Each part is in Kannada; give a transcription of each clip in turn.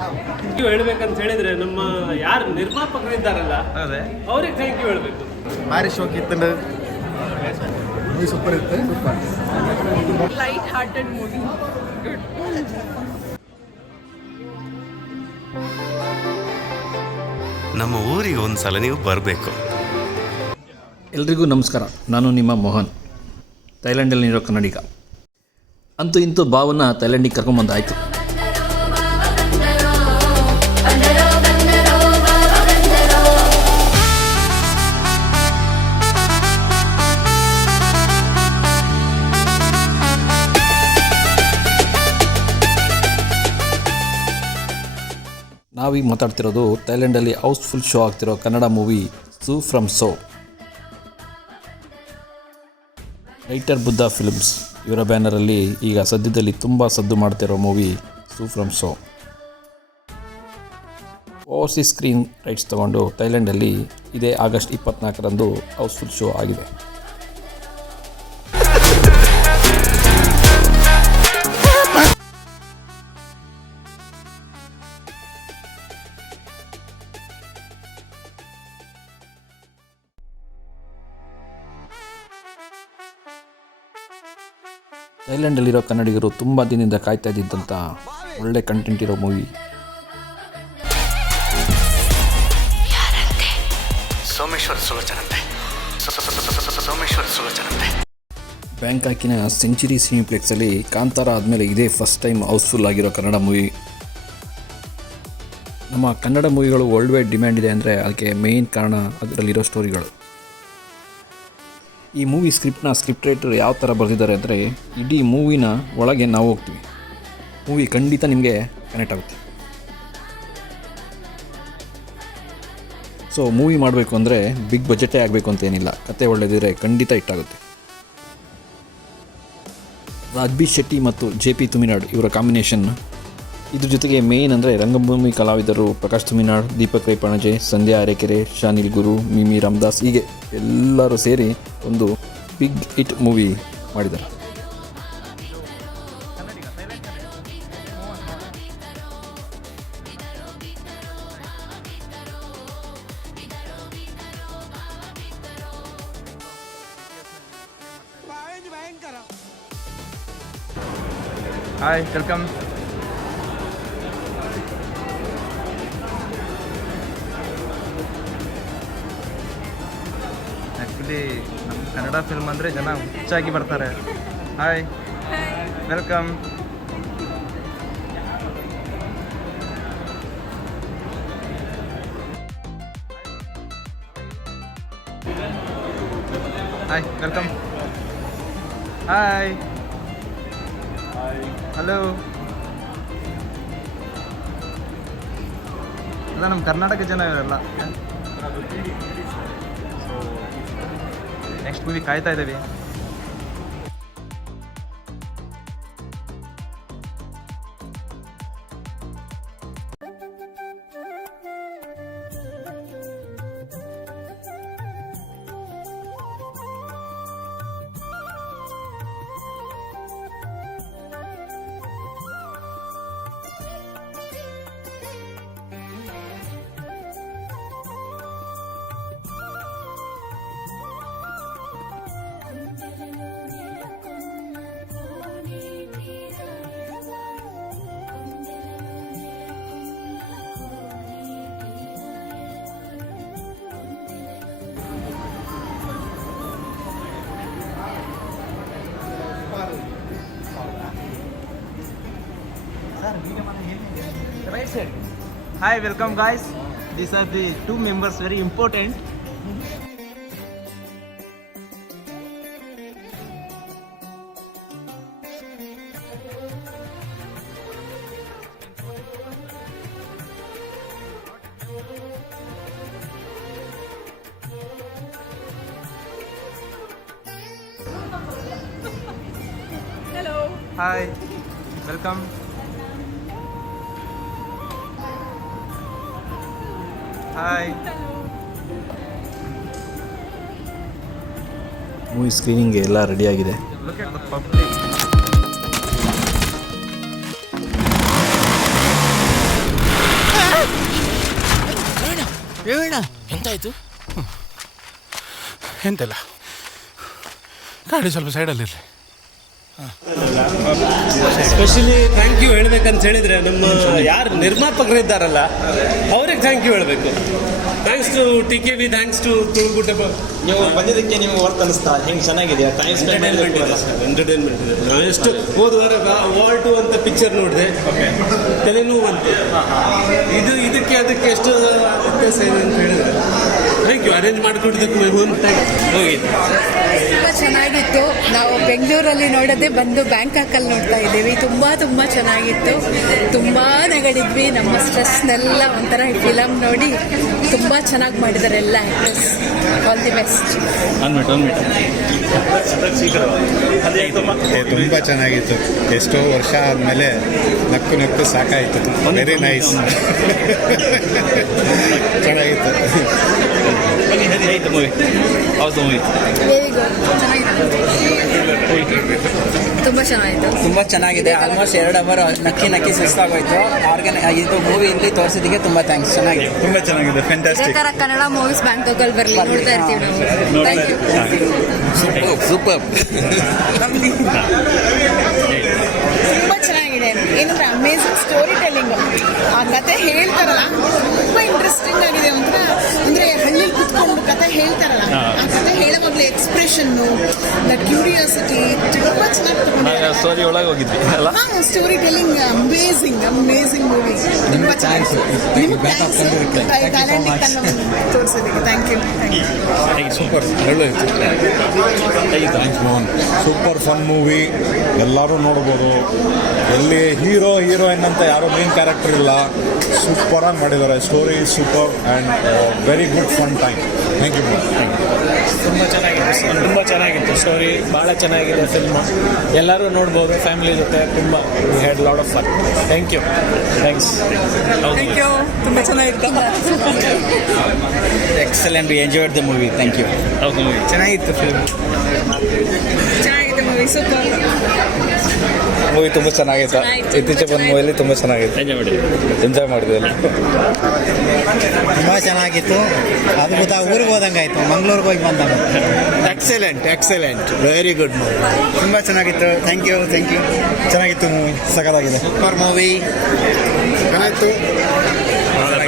ಥ್ಯಾಂಕ್ ಯು ಹೇಳ್ಬೇಕಂತ ಹೇಳಿದ್ರೆ ನಮ್ಮ ಯಾರು ನಿರ್ಮಾಪಕರಿದ್ದಾರಲ್ಲ ಅದೇ ಅವ್ರಿಗೆ ಥ್ಯಾಂಕ್ ಯು ಹೇಳ್ಬೇಕು. ಭಾರಿ ಶೋಕ್ ಇತ್ತು, ಸೂಪರ್ ಇತ್ತು. Light hearted movie. Good. ನಮ್ಮ ಊರಿಗೆ ಒಂದ್ಸಲ ನೀವು ಬರಬೇಕು. ಎಲ್ರಿಗೂ ನಮಸ್ಕಾರ. ನಾನು ನಿಮ್ಮ ಮೋಹನ್, ಥೈಲ್ಯಾಂಡಲ್ಲಿರೋ ಕನ್ನಡಿಗ. ಅಂತೂ ಇಂತೂ ಭಾವನ ಥೈಲ್ಯಾಂಡಿಗೆ ಕರ್ಕೊಂಬಂದಾಯಿತು. ನಾವೀಗ ಮಾತಾಡ್ತಿರೋದು ಥೈಲ್ಯಾಂಡಲ್ಲಿ ಹೌಸ್ಫುಲ್ ಶೋ ಆಗ್ತಿರೋ Kannada movie Su from So. Writer Buddha films ಇವರ ಬ್ಯಾನರಲ್ಲಿ ಈಗ ಸದ್ಯದಲ್ಲಿ ತುಂಬ ಸದ್ದು ಮಾಡ್ತಿರೋ movie Su from So. Overseas screen rights ತಗೊಂಡು ಥೈಲ್ಯಾಂಡಲ್ಲಿ ಇದೇ ಆಗಸ್ಟ್ 24ರಂದು ಹೌಸ್ಫುಲ್ ಶೋ ಆಗಿದೆ. ಥೈಲ್ಯಾಂಡಲ್ಲಿರೋ ಕನ್ನಡಿಗರು ತುಂಬ ದಿನದಿಂದ ಕಾಯ್ತಾ ಇದ್ದಿದ್ದಂಥ ಒಳ್ಳೆ ಕಂಟೆಂಟ್ ಇರೋ ಮೂವಿ. ಬ್ಯಾಂಕಾಕಿನ ಸೆಂಚುರಿ ಸಿನಿಪ್ಲೆಕ್ಸಲ್ಲಿ ಕಾಂತಾರ ಆದಮೇಲೆ ಇದೇ ಫಸ್ಟ್ ಟೈಮ್ ಹೌಸ್ಫುಲ್ ಆಗಿರೋ ಕನ್ನಡ ಮೂವಿ. ನಮ್ಮ ಕನ್ನಡ ಮೂವಿಗಳು ವರ್ಲ್ಡ್ ವೈಡ್ ಡಿಮ್ಯಾಂಡ್ ಇದೆ ಅಂದರೆ ಅದಕ್ಕೆ ಮೇಯ್ನ್ ಕಾರಣ ಅದರಲ್ಲಿರೋ ಸ್ಟೋರಿಗಳು. ಈ ಮೂವಿ ಸ್ಕ್ರಿಪ್ಟ್ ರೈಟರ್ ಯಾವ ಥರ ಬರೆದಿದ್ದಾರೆ ಅಂದರೆ ಇಡೀ ಮೂವಿನ ಒಳಗೆ ನಾವು ಹೋಗ್ತೀವಿ. ಮೂವಿ ಖಂಡಿತ ನಿಮಗೆ ಕನೆಕ್ಟ್ ಆಗುತ್ತೆ. ಸೊ ಮೂವಿ ಮಾಡಬೇಕು ಅಂದರೆ ಬಿಗ್ ಬಜೆಟೇ ಆಗಬೇಕು ಅಂತೇನಿಲ್ಲ, ಕತೆ ಒಳ್ಳೆದಿದ್ರೆ ಖಂಡಿತ ಹಿಟ್ಟಾಗುತ್ತೆ. ರಾಜ್ಬಿ ಶೆಟ್ಟಿ ಮತ್ತು JP ತುಮಿನಾಡ್ ಇವರ ಕಾಂಬಿನೇಷನ್. ಇದ್ರ ಜೊತೆಗೆ ಮೇಯ್ನ್ ಅಂದರೆ ರಂಗಭೂಮಿ ಕಲಾವಿದರು ಪ್ರಕಾಶ್ ತುಮಿನಾಡ್, ದೀಪಕ್ ರೈ ಪಣಜೆ, ಸಂಧ್ಯಾ ಅರೆಕೆರೆ, ಶಾನಿಲ್ ಗುರು, ಮಿಮಿ ರಾಮದಾಸ್, ಹೀಗೆ ಎಲ್ಲರೂ ಸೇರಿ ಒಂದು ಬಿಗ್ ಹಿಟ್ ಮೂವಿ ಮಾಡಿದ್ದಾರೆ. Hi, welcome. ಆ್ಯಕ್ಚುಲಿ ನಮ್ಮ ಕನ್ನಡ ಫಿಲ್ಮ್ ಅಂದರೆ ಜನ ಹುಚ್ಚಾಗಿ ಬರ್ತಾರೆ. Hi, welcome. Hi, welcome. Hi, hello. ಅಲ್ಲ, ನಮ್ಮ ಕರ್ನಾಟಕ ಜನ ಇವರೆಲ್ಲ. ನೆಕ್ಸ್ಟ್ ಮೂವಿ ಕಾಯ್ತಾ ಇದ್ದೀವಿ. Right side. Hi, welcome guys. These are the two members, very important. Hello. Hi, welcome. Hi. Movie ಸ್ಕ್ರೀನಿಂಗ್ಗೆ ಎಲ್ಲ ರೆಡಿಯಾಗಿದೆ. Look at the public. ಎಂತಾಯಿತು? ಎಂತೆಲ್ಲ ಗಾಡಿ ಸ್ವಲ್ಪ ಸೈಡಲ್ಲಿರಲಿ. ಸ್ಪೆಷಲಿ ಥ್ಯಾಂಕ್ ಯು ಹೇಳ್ಬೇಕಂತ ಹೇಳಿದ್ರೆ ನಮ್ಮ ಯಾರು ನಿರ್ಮಾಪಕರಿದ್ದಾರಲ್ಲ ಅವ್ರಿಗೆ ಥ್ಯಾಂಕ್ ಯು ಹೇಳಬೇಕು. Thanks to TKV, thanks to Tulugudda. ನೀವು ಬಂದಿದ್ದಕ್ಕೆ ನೀವು ವರ್ತ್ ಅನಿಸ್ತಾ ಹೆಂಗೆ ಚೆನ್ನಾಗಿದೆಯಾ? ಟೈಮ್ ಎಂಟರ್ಟೈನ್ಮೆಂಟ್ ಇದೆ ಸರ್, ಎಂಟರ್ಟೈನ್ಮೆಂಟ್ ಇದೆ. ನಾನು ಎಷ್ಟು ಹೋದ ವಾರ ವಾಲ್ 2 ಅಂತ ಪಿಕ್ಚರ್ ನೋಡಿದೆ, ತಲೆನೋವು ಬಂತು. ಇದಕ್ಕೆ ಅದಕ್ಕೆ ಎಷ್ಟು ವ್ಯತ್ಯಾಸ ಇದೆ ಅಂತ ಹೇಳಿದ್ರೆ ಥ್ಯಾಂಕ್ ಯು. ಅರೇಂಜ್ ಮಾಡಿಕೊಟ್ಟಿದ್ದಕ್ಕೆ ಹೋಗಿದ್ದು ತುಂಬ ಚೆನ್ನಾಗಿತ್ತು. ನಾವು ಬೆಂಗಳೂರಲ್ಲಿ ನೋಡೋದೇ ಬಂದು ಬ್ಯಾಂಕಾಕಲ್ಲಿ ನೋಡ್ತಾ ಇದ್ದೀವಿ. ತುಂಬ ಚೆನ್ನಾಗಿತ್ತು. ತುಂಬ ನಗಡಿದ್ವಿ. ನಮ್ಮ ಸ್ಟ್ರೆಸ್ನೆಲ್ಲ ಒಂಥರ ಈ ಫಿಲಮ್ ನೋಡಿ ತುಂಬ ಚೆನ್ನಾಗಿ ಮಾಡಿದ್ದಾರೆ ಎಲ್ಲ ಆ್ಯಕ್ಟರ್ಸ್. All the best. ತುಂಬ ಚೆನ್ನಾಗಿತ್ತು. ಎಷ್ಟೋ ವರ್ಷ ಆದಮೇಲೆ ನಕ್ಕು ಸಾಕಾಯಿತು. Very nice. ಚೆನ್ನಾಗಿತ್ತು. Very good. ತುಂಬ ಚೆನ್ನಾಗಿತ್ತು. ತುಂಬ ಚೆನ್ನಾಗಿದೆ. ಆಲ್ಮೋಸ್ಟ್ 2 ಅವರ್ ನಕ್ಕಿ ಸುಸ್ತಾಗೋಯ್ತು. ಇದು ಮೂವಿ ಇಲ್ಲಿ ತೋರಿಸಿದ್ದಕ್ಕೆ ತುಂಬ ಥ್ಯಾಂಕ್ಸ್. ಚೆನ್ನಾಗಿದೆ, ತುಂಬ ಚೆನ್ನಾಗಿದೆ. ಫ್ಯಾಂಟಾಸ್ಟಿಕ್. ಇದೇ ಥರ ಕನ್ನಡ ಮೂವೀಸ್ ಬ್ಯಾಂಕಾಕಲ್ಲಿ ಬರಲಿ, ನೋಡ್ತಾ ಇರ್ತೀವಿ ನಾವು. Thank you. ಸೂಪರ್. ತುಂಬ ಚೆನ್ನಾಗಿದೆ. ಏನಂದ್ರೆ ಅಮೇಝಿಂಗ್ ಸ್ಟೋರಿ ಟೆಲ್ಲಿಂಗ್. ಆ ಕತೆ ಹೇಳ್ತಾರಲ್ಲ ತುಂಬ ಇಂಟ್ರೆಸ್ಟಿಂಗ್ ಆಗಿದೆ. ಅಂದರೆ ಹಳ್ಳಿ ಕುತ್ಕೊಂಡು ಕತೆ ಹೇಳ್ತಾರಲ್ಲ, ಆ ಕತೆ ಹೇಳುವಾಗಲೇ ಎಕ್ಸ್ಪ್ರೆಷನ್ನು, ಕ್ಯೂರಿಯಾಸಿಟಿ ತುಂಬ ಚೆನ್ನಾಗಿ ತಗೊಂಡಿದ್ದಾರೆ. ಸ್ಟೋರಿ ಒಳಗೆ ಹೋಗಿದ್ವಿ ಅಲ್ಲ? ಹಾಂ, ಸ್ಟೋರಿ ಟೆಲ್ಲಿಂಗ್ ಅಮೇಝಿಂಗ್ ಮೂವಿ. ತುಂಬ ಚೆನ್ನಾಗಿ ಟ್ಯಾಲೆಂಟಿಕ್ ಅನ್ನು ತೋರಿಸೋದಕ್ಕೆ ಥ್ಯಾಂಕ್ ಯು. ಸೂಪರ್. ಒಳ್ಳೆ thanks Mohan. Super fun movie. ಎಲ್ಲರೂ ನೋಡ್ಬೋದು. ಎಲ್ಲಿ ಹೀರೋಯಿನ್ ಅಂತ ಯಾರೋ ಮೇನ್ ಕ್ಯಾರೆಕ್ಟರ್ ಇಲ್ಲ. ಸೂಪರಾಗಿ ಮಾಡಿದ್ದಾರೆ. Story super and very good fun time. Thank you. ತುಂಬ ಚೆನ್ನಾಗಿತ್ತು ಸ್ಟೋರಿ. ಭಾಳ ಚೆನ್ನಾಗಿದೆ ಫಿಲ್ಮ್. ಎಲ್ಲರೂ ನೋಡ್ಬೋದು ಫ್ಯಾಮಿಲಿ ಜೊತೆ. ತುಂಬ had lot of fun. Thank you. Thanks. Thank you. ತುಂಬ ಚೆನ್ನಾಗಿತ್ತು. Excellent. We enjoyed the movie. Thank you. ಚೆನ್ನಾಗಿತ್ತು ಫಿಲ್ಮ್. ಚೆನ್ನಾಗಿದೆ ಮೂವಿ. ಸೂಪರ್ ಮೂವಿ ತುಂಬ ಚೆನ್ನಾಗಿತ್ತು. ಇತ್ತೀಚೆಗೆ ಬಂದ ಮೂವಿಯಲ್ಲಿ ತುಂಬ ಚೆನ್ನಾಗಿತ್ತು. ಎಂಜಾಯ್ ಮಾಡಿದ್ವಿ. ತುಂಬ ಚೆನ್ನಾಗಿತ್ತು. ಅದ್ಭುತ. ಊರಿಗೆ ಹೋದಂಗಾಯ್ತು. ಮಂಗಳೂರಿಗೆ ಹೋಗಿ ಬಂದಾಗ. ಎಕ್ಸಲೆಂಟ್. Very good movie. ತುಂಬ ಚೆನ್ನಾಗಿತ್ತು. Thank you. ಚೆನ್ನಾಗಿತ್ತು ಮೂವಿ. ಸಖತ್ತಾಗಿದೆ. Super movie. ಚೆನ್ನಾಗಿತ್ತು.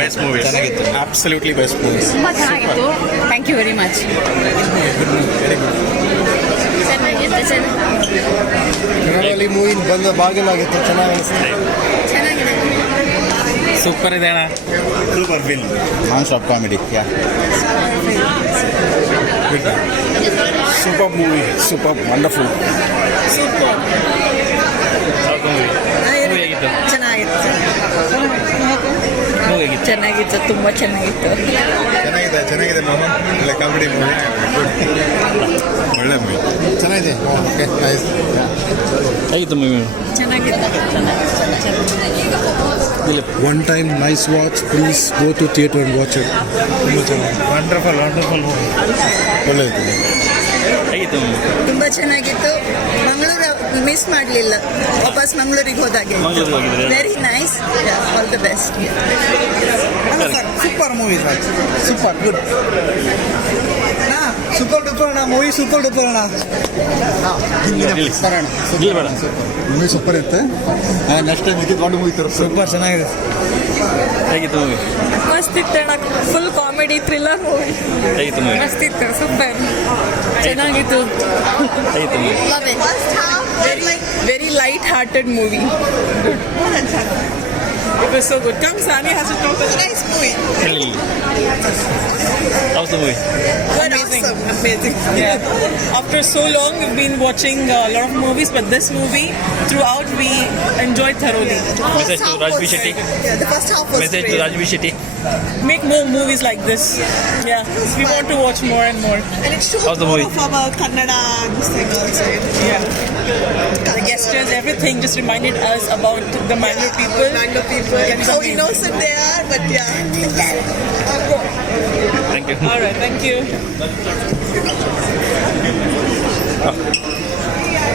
Best movie. ಚೆನ್ನಾಗಿತ್ತು. Absolutely best movie. ತುಂಬ ಚೆನ್ನಾಗಿತ್ತು. Thank you very much. ಕನ್ನಡದಲ್ಲಿ ಮೂವಿ ಬಂದ ಬಾಗಿಲಾಗಿತ್ತು. ಚೆನ್ನಾಗಿದೆ. ಸೂಪರ್ ಇದೆ ಅಣ್ಣ. Super film. Non stop comedy. Super movie. Super wonderful. ಚೆನ್ನಾಗಿತ್ತು. ತುಂಬ ಚೆನ್ನಾಗಿತ್ತು. ಚೆನ್ನಾಗಿದೆ ಮೋಹನ್. ಒಳ್ಳೆ ಕಾಮಿಡಿ ಮೂವಿ. ಒಳ್ಳೆ ಮೂವಿ. ಚೆನ್ನಾಗಿದೆ. Okay, nice. ಹೇಗಿತ್ತು ಮೂವಿ? ಚೆನ್ನಾಗಿತ್ತು. One time nice watch. Please go to theatre and watch it. ತುಂಬ ಚೆನ್ನಾಗಿದೆ. Wonderful movie. ಒಳ್ಳೆಯದು. ಹೇಗಿತ್ತು? ತುಂಬ ಚೆನ್ನಾಗಿತ್ತು. ಮಂಗಳೂರು ಮಿಸ್ ಮಾಡಲಿಲ್ಲ. ವಾಪಸ್ ಮಂಗಳೂರಿಗೆ ಹೋದಾಗೆ. Very nice. All the best. Super movie sir. Super good. Super duper ಅಣ್ಣ ಮೂವಿ. ಸೂಪರ್ ಡೂಪರ್ ಅಣ್ಣ. ಮೂವಿ ಸೂಪರ್ ಇತ್ತು. ನೆಕ್ಸ್ಟ್ ಟೈಮ್ ಇದಕ್ಕೆ ದೊಡ್ಡ ಮೂವಿ ತೋರಿಸ್ತಾರೆ. ಸೂಪರ್ ಚೆನ್ನಾಗಿದೆ. ಹೇಗಿತ್ತು ಮೂವಿ? ಮಸ್ತ್ ಇತ್ತು ಅಣ್ಣ. Full comedy thriller movie. ಹೇಗಿತ್ತು ಮೂವಿ? ಮಸ್ತ್ ಇತ್ತು. ಸೂಪರ್ ಚೆನ್ನಾಗಿತ್ತು. ಹೇಗಿತ್ತು movie? Very light-hearted movie. It was so good. Come, Sani has to talk. Nice movie. How's the movie? Amazing. Yeah. After so long, we've been watching a lot of movies, but this movie, throughout, we enjoyed thoroughly. Message to Rajbir Shetty. Yeah, the first half was Message to Rajbir Shetty. Make more movies like this. Yeah, we want to watch more and more. And it shows How's the movie? of our Kannada this thing also. Yeah. The gestures, everything just reminded us about the Mangalore people. And how innocent they are, but yeah. Thank you. All right, thank you.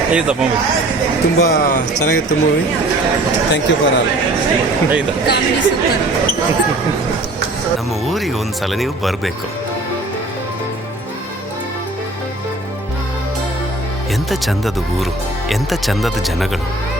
ಹೇಗಿತ್ತು ಮೂವಿ? ತುಂಬ ಚೆನ್ನಾಗಿತ್ತು movie. Thank you for all. ಹೇಗಿತ್ತು? Comedy super. ನಮ್ಮ ಊರಿಗೆ ಒಂದ್ಸಲ ನೀವು ಬರಬೇಕು. ಎಂತ ಚಂದದ ಊರು, ಎಂತ ಚಂದದ ಜನಗಳು.